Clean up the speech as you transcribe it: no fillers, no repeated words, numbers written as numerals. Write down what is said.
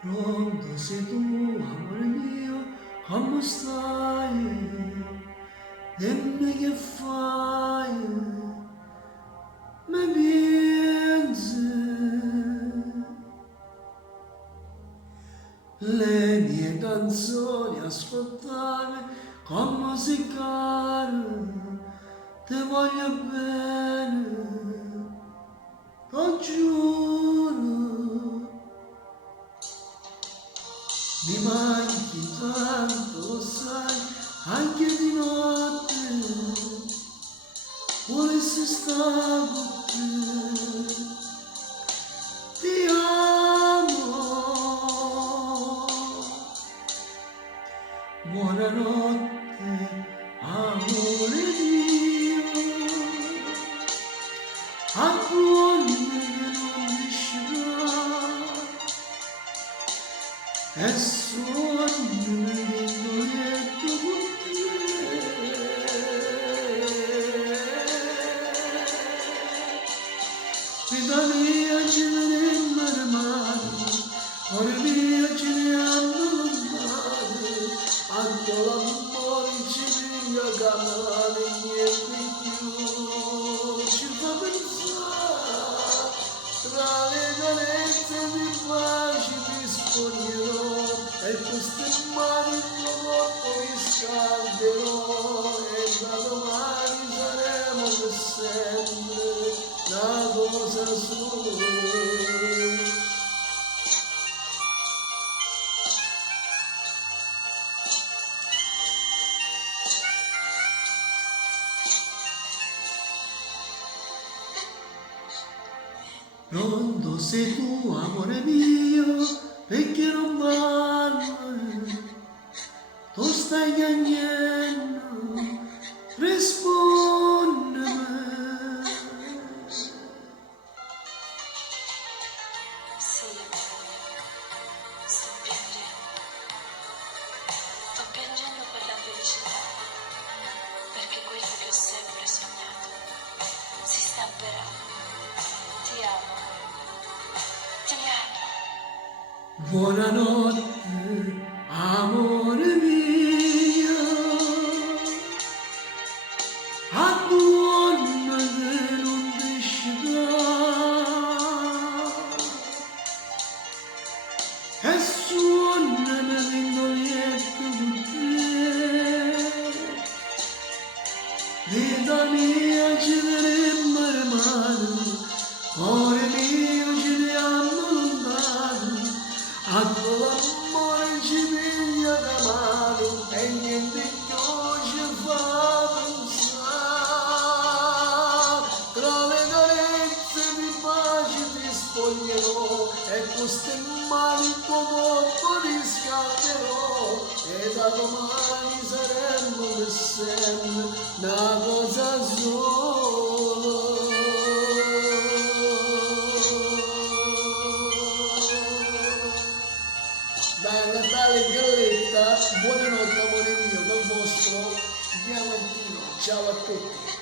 Pronto sei tu, amore mio, come stai? Dimmi che fai, mi pensi. Le mie canzoni ascoltare con musicale, ti voglio bene, lo giuro. Mi manchi tanto, lo sai, anche di notte, volessi stare con te. Ti amo, buonanotte, amore mio, a buon non riuscirà. E sogno nel letto con te. Vita mia ce ne mare, ora mia ce ne hanno lontane, anche l'amore ci viene camare, niente più ci fa pensare, tra le carezze di pace ti spoglierò, e queste mani il tuo corpo riscalderò, e da domani saremo per sempre una cosa sola. Pronto sei tu, amore mio, perché non parli? Tu stai piangendo, rispondimi. Sì, sto piangendo. Sto piangendo per la felicità, perché quello che ho sempre sognato si sta avverando. Ti amo. Ti amo. Buonanotte, amore mio, a buon che non discerà, e suonami l'indoietto con te. Vita mia ci vedremo rimane, cuore mio ci vediamo lontano, a quell'amore ci piglia da mano, e niente più ci fa pensare, tra le carezze di pace ti spoglierò, e queste mani il tuo corpo riscalderò, e da domani saremmo per sempre una cosa sola. Bella, bella Galletta, buonanotte amore mio, dal vostro Diamantino, ciao a tutti.